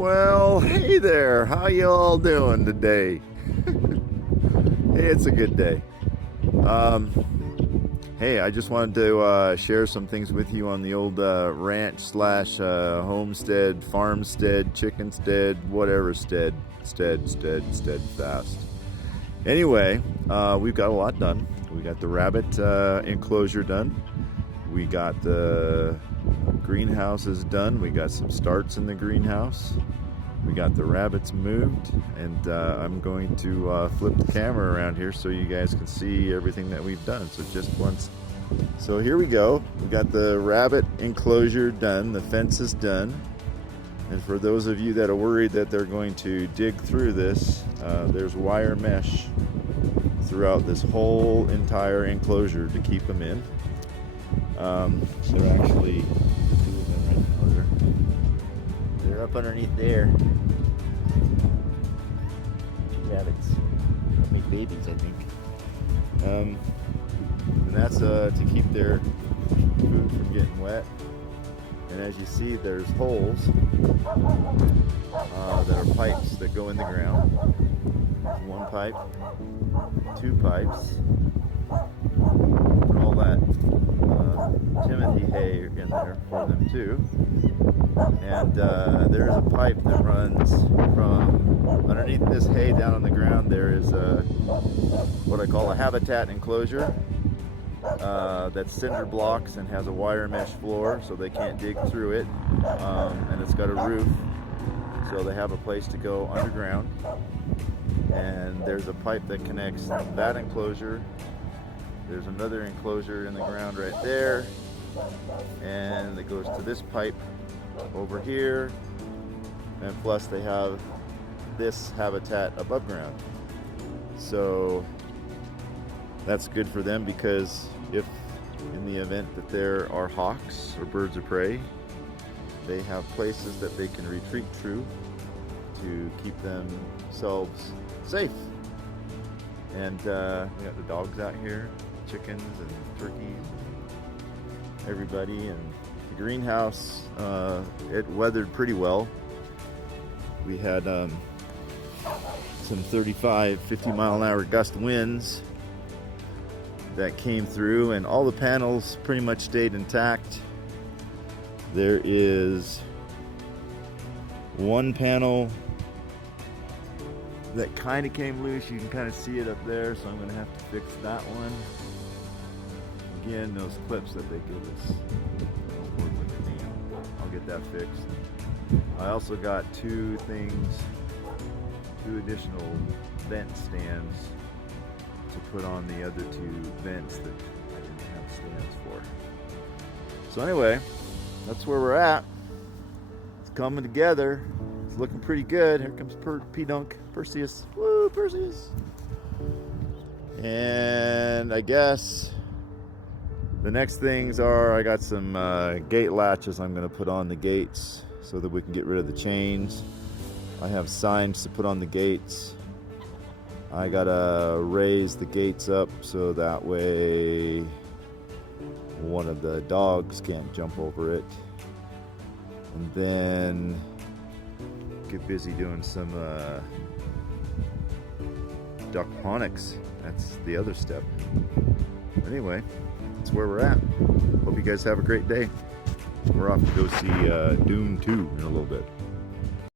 Well, hey there. How you all doing today? Hey, it's a good day. Hey, I just wanted to share some things with you on the old ranch slash homestead, farmstead, chickenstead, whatever stead fast. Anyway, we've got a lot done. We got the rabbit enclosure done. We got the greenhouses done. We got some starts in the greenhouse. We got the rabbits moved, and I'm going to flip the camera around here so you guys can see everything that we've done. So just once. So here we go. We got the rabbit enclosure done. The fence is done. And for those of you that are worried that they're going to dig through this, there's wire mesh throughout this whole entire enclosure to keep them in. They're actually they're up underneath there. Two rabbits. They'll make babies, I think. And that's to keep their food from getting wet. And as you see, there's holes that are pipes that go in the ground. There's one pipe, two pipes, and all that Timothy hay in there for them too. And there's a pipe that runs from underneath this hay down on the ground. There is what I call a habitat enclosure that's cinder blocks and has a wire mesh floor so they can't dig through it, and it's got a roof so they have a place to go underground. And there's a pipe that connects that enclosure. There's another enclosure in the ground right there, and it goes to this pipe over here, and plus they have this habitat above ground. So that's good for them, because if in the event that there are hawks or birds of prey, they have places that they can retreat to keep themselves safe. And we got the dogs out here, chickens and turkeys, and everybody. And the greenhouse, it weathered pretty well. We had some 35, 50 mile an hour gust winds that came through, and all the panels pretty much stayed intact. There is one panel that kind of came loose. You can kind of see it up there, so I'm going to have to fix that one. Again, those clips that they give us don't work with me. I'll get that fixed. I also got two additional vent stands to put on the other two vents that I didn't have stands for. So anyway, that's where we're at. It's coming together. It's looking pretty good. Here comes Perseus. Woo, Perseus. And I guess the next things are, I got some gate latches I'm going to put on the gates so that we can get rid of the chains. I have signs to put on the gates. I gotta raise the gates up so that way one of the dogs can't jump over it. And then get busy doing some duckponics. That's the other step. Anyway, that's where we're at. Hope you guys have a great day. We're off to go see Dune 2 in a little bit.